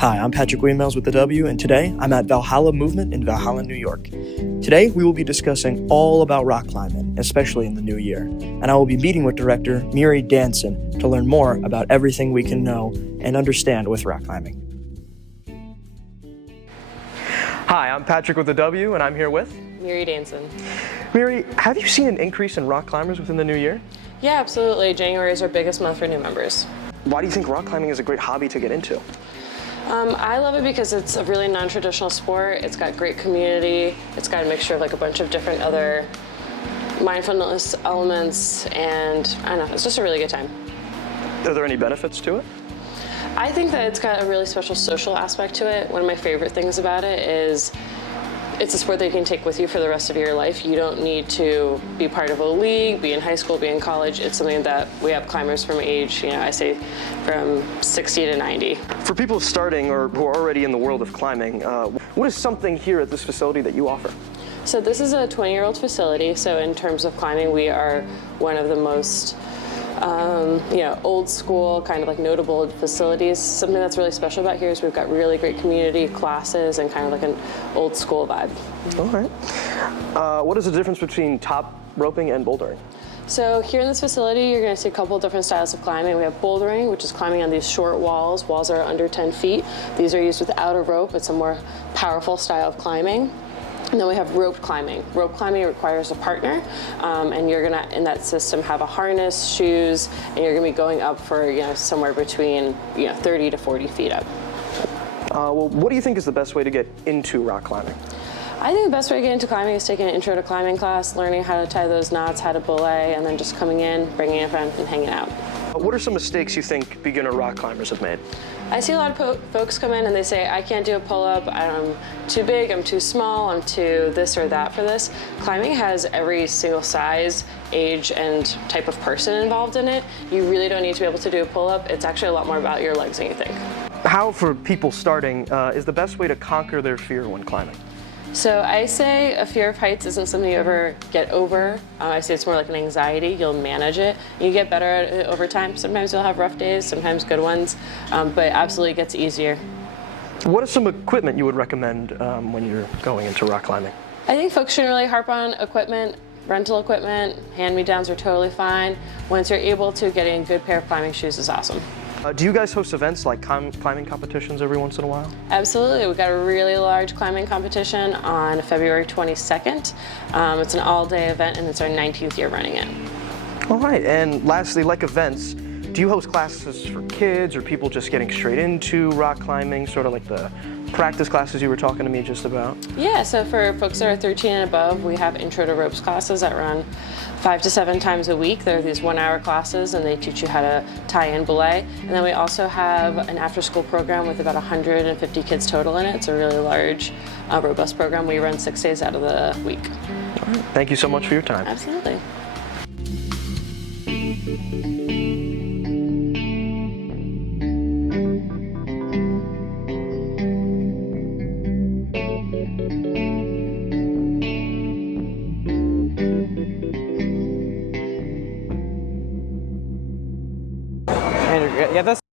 Hi, I'm Patrick Weemaels with the W, and today I'm at Valhalla Movement in Valhalla, New York. Today we will be discussing all about rock climbing, especially in the new year, and I will be meeting with director Miri Danson to learn more about everything we can know and understand with rock climbing. Hi, I'm Patrick with the W, and I'm here with Miri Danson. Miri, have you seen an increase in rock climbers within the new year? Yeah, absolutely. January is our biggest month for new members. Why do you think rock climbing is a great hobby to get into? I love it because it's a really non-traditional sport. It's got great community. It's got a mixture of like a bunch of different other mindfulness elements, and I don't know, it's just a really good time. Are there any benefits to it? I think that it's got a really special social aspect to it. One of my favorite things about it is it's a sport that you can take with you for the rest of your life. You don't need to be part of a league, be in high school, be in college. It's something that we have climbers from age, I say from 60 to 90. For people starting or who are already in the world of climbing, what is something here at this facility that you offer? So this is a 20-year-old facility. So in terms of climbing, we are one of the most old school, kind of like notable facilities. Something that's really special about here is we've got really great community classes and kind of like an old school vibe. All right. What is the difference between top roping and bouldering? So here in this facility, you're going to see a couple of different styles of climbing. We have bouldering, which is climbing on these short walls. Walls are under 10 feet. These are used without a rope. It's a more powerful style of climbing. And then we have rope climbing. Rope climbing requires a partner, and you're gonna, in that system, have a harness, shoes, and you're gonna be going up for somewhere between 30 to 40 feet up. Well, what do you think is the best way to get into rock climbing? I think the best way to get into climbing is taking an intro to climbing class, learning how to tie those knots, how to belay, and then just coming in, bringing a friend, and hanging out. What are some mistakes you think beginner rock climbers have made? I see a lot of folks come in and they say, I can't do a pull-up, I'm too big, I'm too small, I'm too this or that for this. Climbing has every single size, age, and type of person involved in it. You really don't need to be able to do a pull-up. It's actually a lot more about your legs than you think. How, for people starting, is the best way to conquer their fear when climbing? So I say a fear of heights isn't something you ever get over. I say it's more like an anxiety. You'll manage it. You get better at it over time. Sometimes you'll have rough days, sometimes good ones, but it absolutely gets easier. What is some equipment you would recommend when you're going into rock climbing? I think folks should really harp on equipment. Rental equipment, hand-me-downs are totally fine. Once you're able to, getting a good pair of climbing shoes is awesome. Do you guys host events like climbing competitions every once in a while? Absolutely. We've got a really large climbing competition on February 22nd. It's an all-day event, and it's our 19th year running it. All right. And lastly, like events, do you host classes for kids or people just getting straight into rock climbing, sort of like the practice classes you were talking to me just about? Yeah, so for folks that are 13 and above, we have intro to ropes classes that run 5 to 7 times a week. They're these 1-hour classes, and they teach you how to tie and belay. And then we also have an after-school program with about 150 kids total in it. It's a really large, robust program. We run 6 days out of the week. All right. Thank you so much for your time. Absolutely.